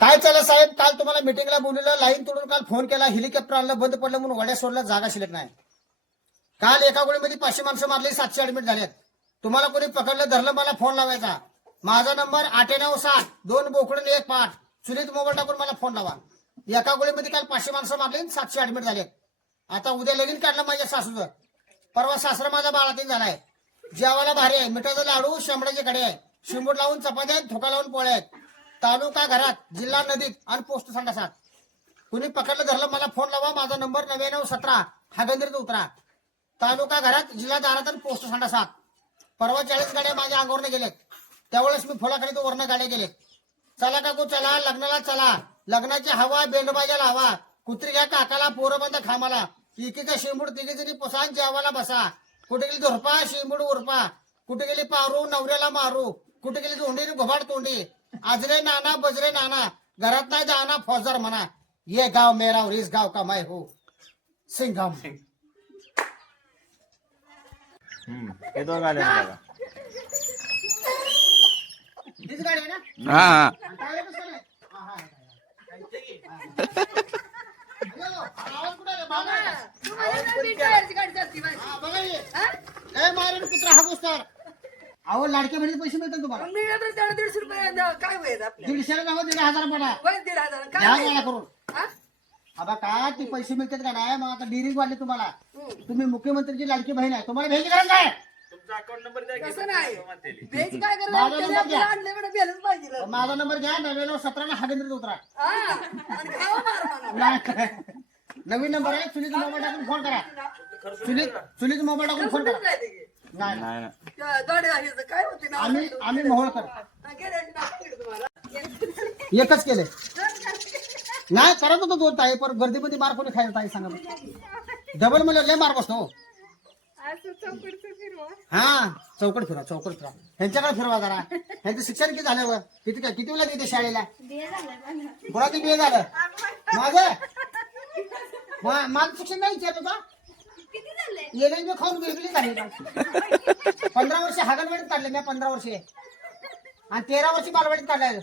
काय चाललं साहेब, काल तुम्हाला मिटिंगला बोलवलं, लाईन तोडून काल फोन केला, हेलिकॉप्टर आणलं, बंद पडलं म्हणून वड्या सोडलं, जागा शिल्लक नाही. काल एका गोळीमध्ये 500 माणसं मारली, 700 ऍडमिट झालेत. तुम्हाला कोणी पकडलं धरलं मला फोन लावायचा. माझा नंबर 9897 2 बोकडून 1 पाठ. चुलीत मोबाईल टाकून मला फोन लावा. एका गोळीमध्ये काल 500 माणसं मारली, 700 ऍडमिट झालेत. आता उद्या लगीन काढलं माझ्या सासूचं. परवा सासरा माझा बाळातीन झालाय. जेवायला भारी आहे, मिठाचा लाडू, शेंबड्याचे कडे आहे, शिंबूड लावून चपात्या आहेत, धोका लावून पोळ्या आहेत. तालुका घरात, जिल्हा नदीत आणि पोस्ट संडासात. कुणी पकडलं धरलं मला फोन लावा. माझा नंबर 9917 हागंदरीत उतरा. तालुका घरात, जिल्हा दारात आणि पोस्ट संडासात. परवा 40 गाड्या माझ्या अंगावरनं गेलेत. त्यावेळेस मी फुलाकडे तो वरनं गाड्या गेलेत. चला काकू चला, लग्नाला चला. लग्नाची हवा, बेंडबाजा लावा. कुत्री घ्या काकाला, पोरं बंद खामाला. एकीचा शेंबूड तिघीजणी पोसान जेवायला बसा. कुठे गेली धोरपा, शेंबूड उरपा. कुठे गेली पारू, नवऱ्याला मारू. कुठे गेली तोंडी, घोबाड तोंडी. आजरे नाना, बजरे नाना. घरात नाही जाना, फौजदार म्हणा. ये गाव मेरा और इस गाव का मैं हूँ सिंघम. हे दोन गाड्या आहेत बघा. हीच गाडी आहे ना? हा हा आणि टायर कसं नाही? हा, हा, हा. हॅलो, आवाज कुठे आहे? बाबा. हा, बघा ये. ए मारे कुत्रा हा गोस्तर. अहो लाडक्या बहिणीचे पैसे मिळतात तुम्हाला. मी आता त्याला 150 रुपये काय होईल आपल्या 150 नाव 1,500 पडा. होईल 1,500 घ्या काय मला करून. हा? आता काय ते पैसे मिळतात का नाही? मग आता डिरिंग वाढले तुम्हाला. तुम्ही मुख्यमंत्रीची लाडकी बहीण आहे, तुम्हाला भ्यायची गरज काय? तुमचा अकाउंट नंबर द्या की. तसं नाही बेच काय माझा करायचं नंबर द्या. आणले म्हणून बेलच पाहिजे माझा नंबर घ्या, 9917 हागेंद्रीत उतरा. हा आणि खावा मार मला नाही. नवीन नंबर आहे, चुलीत मोबाईल टाकून फोन करा. चुलीत मोबाईल टाकून फोन करा. नाही नाही ना. दोडे आहे काय होते ना आम्ही मोहोळकर गेल्याची नाव केलं तुम्हाला एकच केले. नाही करत होतो 2 ताई, पण गर्दीमध्ये मार कोणी खायला ताई सांगा बरं. डबल मला लय मार बसतो. हा चौकट फिरा, चौकट फिरा. ह्यांच्याकडे फिरवा जरा. ह्यांचं शिक्षण किती झालं? किती वेळा गेले शाळेला? कोणाचं बिये झालं? माझं शिक्षण नाही विचारलं का? येले मी खाऊन बिलबिली झाली. 15 वर्ष हागणवाडीत काढले मी, 15 वर्षे. आणि 13 वर्षी बालवाडीत काढलाय.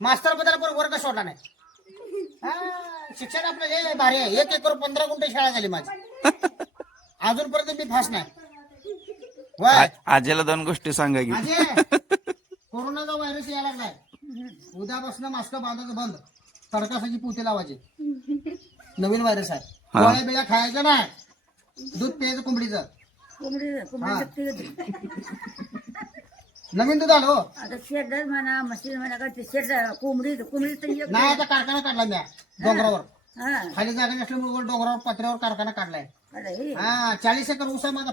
मास्तर बद्दल पण वर्ग सोडला नाही. शिक्षण आपलं हे भारी आहे. 1 एकर 15 गुंठे शाळा झाली माझी. अजूनपर्यंत मी फास नाही. वय आजीला 2 गोष्टी सांगा की. अजय, कोरोनाचा व्हायरस यायला लागलाय. उद्यापासून मास्क बांधायचं बंद, तडकासाची पुते लावायची. नवीन व्हायरस आहे. गोळ्या बिळ्या खायच्या नाही. दूध प्यायचं कोंबडीचं. नवीन दूध आलं हो. आता शेडर म्हणा मशीन म्हणा का ते शेड कोंबडी तर एक नाही आता कारखाना काढला मी डोंगरावर. हा खाली जागा नसल्यामुळे डोंगरावर पात्र्यावर कारखाना काढलाय. अरे हा 40 एकर ऊस आहे माझा.